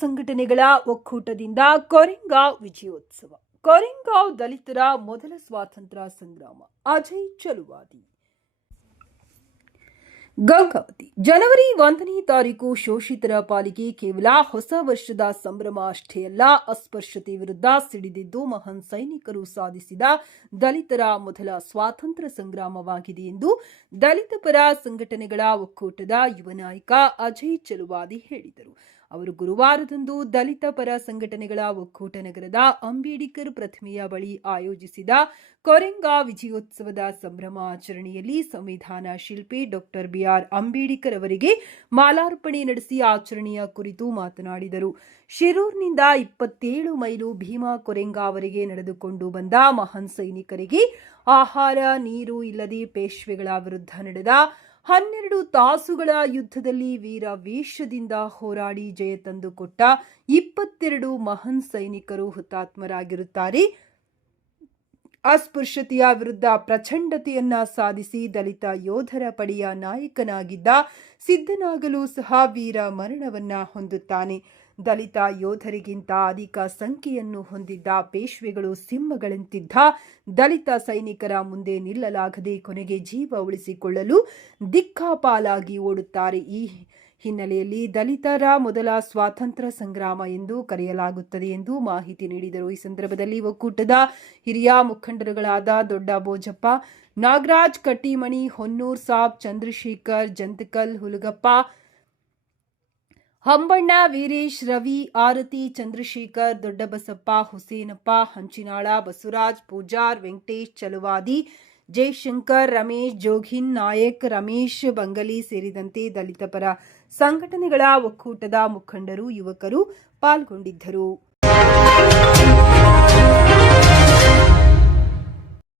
ಸಂಘಟನೆಗಳ ಒಕ್ಕೂಟದಿಂದ ಕೊರಿಂಗಾವ್ ವಿಜಯೋತ್ಸವ. ಕೊರಿಂಗಾವ್ ದಲಿತರ ಮೊದಲ ಸ್ವಾತಂತ್ರ್ಯ ಸಂಗ್ರಾಮ. ಅಜಯ್ ಚಲುವಾದಿ. ಗಂಗಾವತಿ. ಜನವರಿ ಒಂದನೇ ತಾರೀಕು ಶೋಷಿತರ ಪಾಲಿಗೆ ಕೇವಲ ಹೊಸ ವರ್ಷದ ಸಂಭ್ರಮ ಅಷ್ಟೇ ಅಲ್ಲ ಅಸ್ಪೃಶ್ಯತೆ ವಿರುದ್ಧ ಸಿಡಿದಿದ್ದು ಮಹಾನ್ ಸೈನಿಕರು ಸಾಧಿಸಿದ ದಲಿತರ ಮೊದಲ ಸ್ವಾತಂತ್ರ್ಯ ಸಂಗ್ರಾಮವಾಗಿದೆ ಎಂದು ದಲಿತ ಪರ ಸಂಘಟನೆಗಳ ಒಕ್ಕೂಟದ ಯುವ ನಾಯಕ ಅಜಯ್ ಚಲುವಾದಿ ಹೇಳಿದರು. ಅವರು ಗುರುವಾರದಂದು ದಲಿತ ಪರ ಸಂಘಟನೆಗಳ ಒಕ್ಕೂಟ ನಗರದ ಅಂಬೇಡ್ಕರ್ ಪ್ರತಿಮೆಯ ಬಳಿ ಆಯೋಜಿಸಿದ ಕೊರೆಂಗಾ ವಿಜಯೋತ್ಸವದ ಸಂಭ್ರಮ ಆಚರಣೆಯಲ್ಲಿ ಸಂವಿಧಾನ ಶಿಲ್ಪಿ ಡಾಕ್ಟರ್ ಬಿಆರ್ ಅಂಬೇಡ್ಕರ್ ಅವರಿಗೆ ಮಾಲಾರ್ಪಣೆ ನಡೆಸಿ ಆಚರಣೆಯ ಕುರಿತು ಮಾತನಾಡಿದರು. ಶಿರೂರ್ನಿಂದ ಇಪ್ಪತ್ತೇಳು ಮೈಲು ಭೀಮಾ ಕೊರೆಂಗಾವರೆಗೆ ನಡೆದುಕೊಂಡು ಬಂದ ಮಹಾನ್ ಸೈನಿಕರಿಗೆ ಆಹಾರ, ನೀರು ಇಲ್ಲದೆ ಪೇಶ್ವೆಗಳ ವಿರುದ್ಧ ನಡೆದ ಹನ್ನೆರಡು ತಾಸುಗಳ ಯುದ್ಧದಲ್ಲಿ ವೀರ ವೇಷದಿಂದ ಹೋರಾಡಿ ಜಯ ತಂದುಕೊಟ್ಟ ಇಪ್ಪತ್ತೆರಡು ಮಹಾನ್ ಸೈನಿಕರು ಹುತಾತ್ಮರಾಗಿರುತ್ತಾರೆ. ಅಸ್ಪೃಶ್ಯತೆಯ ವಿರುದ್ಧ ಪ್ರಚಂಡತೆಯನ್ನ ಸಾಧಿಸಿ ದಲಿತ ಯೋಧರ ಪಡೆಯ ನಾಯಕನಾಗಿದ್ದ ಸಿದ್ಧನಾಗಲು ಸಹ ವೀರ ಮರಣವನ್ನ ಹೊಂದುತ್ತಾನೆ. ದಲಿತ ಯೋಧರಿಗಿಂತ ಅಧಿಕ ಸಂಖ್ಯೆಯನ್ನು ಹೊಂದಿದ್ದ ಪೇಶ್ವೆಗಳು ಸಿಂಹಗಳಂತಿದ್ದ ದಲಿತ ಸೈನಿಕರ ಮುಂದೆ ನಿಲ್ಲಲಾಗದೆ ಕೊನೆಗೆ ಜೀವ ಉಳಿಸಿಕೊಳ್ಳಲು ದಿಕ್ಕಾಪಾಲಾಗಿ ಓಡುತ್ತಾರೆ. ಈ ಹಿನ್ನೆಲೆಯಲ್ಲಿ ದಲಿತರ ಮೊದಲ ಸ್ವಾತಂತ್ರ್ಯ ಸಂಗ್ರಾಮ ಎಂದು ಕರೆಯಲಾಗುತ್ತದೆ ಎಂದು ಮಾಹಿತಿ ನೀಡಿದರು. ಈ ಸಂದರ್ಭದಲ್ಲಿ ಒಕ್ಕೂಟದ ಹಿರಿಯ ಮುಖಂಡರುಗಳಾದ ದೊಡ್ಡ ಬೋಜಪ್ಪ ನಾಗರಾಜ್, ಕಟ್ಟಿಮಣಿ, ಹೊನ್ನೂರ್ ಸಾಬ್, ಚಂದ್ರಶೇಖರ್, ಜಂತಕಲ್, ಹುಲಗಪ್ಪ, ಹಂಬಣ್ಣ, ವೀರೇಶ್, ರವಿ, ಆರತಿ, ಚಂದ್ರಶೇಖರ್, ದೊಡ್ಡಬಸಪ್ಪ, ಹುಸೇನಪ್ಪ, ಹಂಚಿನಾಳ, ಬಸವರಾಜ್, ಪೂಜಾರ್, ವೆಂಕಟೇಶ್, ಚಲುವಾದಿ ಜಯಶಂಕರ್ ರಮೇಶ್ ಜೋಗಿನ್ ನಾಯಕ್ ರಮೇಶ್ ಬಂಗಲಿ ಸೇರಿದಂತೆ ದಲಿತ ಪರ ಸಂಘಟನೆಗಳ ಒಕ್ಕೂಟದ ಮುಖಂಡರು ಯುವಕರು ಪಾಲ್ಗೊಂಡಿದ್ದರು.